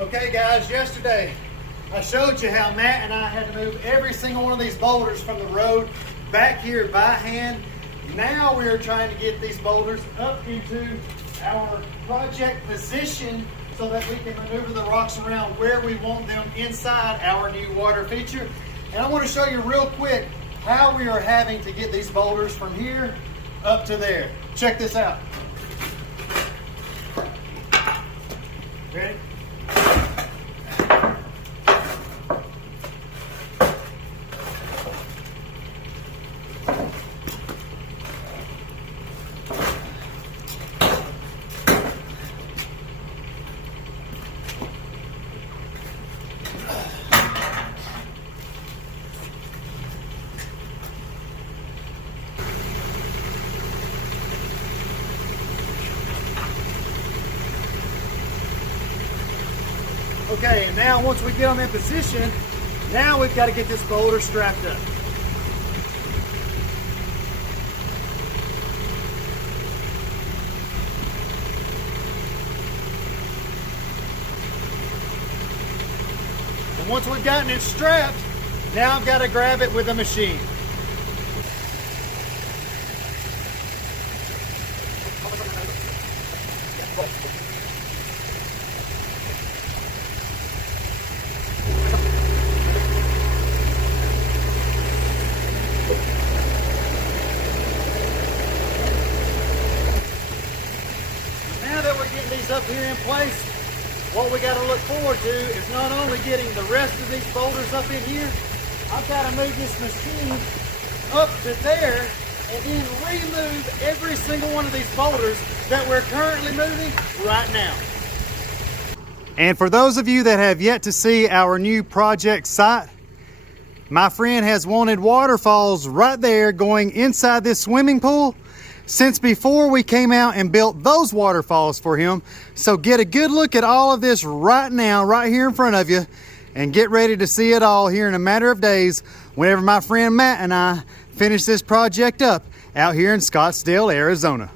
Okay guys, yesterday I showed you how Matt and I had to move every single one of these boulders from the road back here by hand. Now we are trying to get these boulders up into our project position so that we can maneuver the rocks around where we want them inside our new water feature. And I want to show you real quick how we are having to get these boulders from here up to there. Check this out. Ready? Okay, and now once we get them in position, now we've got to get this boulder strapped up. And once we've gotten it strapped, now I've got to grab it with a machine. Now that we're getting these up here in place, what we got to look forward to is not only getting the rest of these boulders up in here, I've got to move this machine up to there and then remove every single one of these boulders that we're currently moving right now. And for those of you that have yet to see our new project site, my friend has wanted waterfalls right there going inside this swimming pool since before we came out and built those waterfalls for him. So get a good look at all of this right now, right here in front of you, and get ready to see it all here in a matter of days whenever my friend Matt and I finish this project up out here in Scottsdale, Arizona.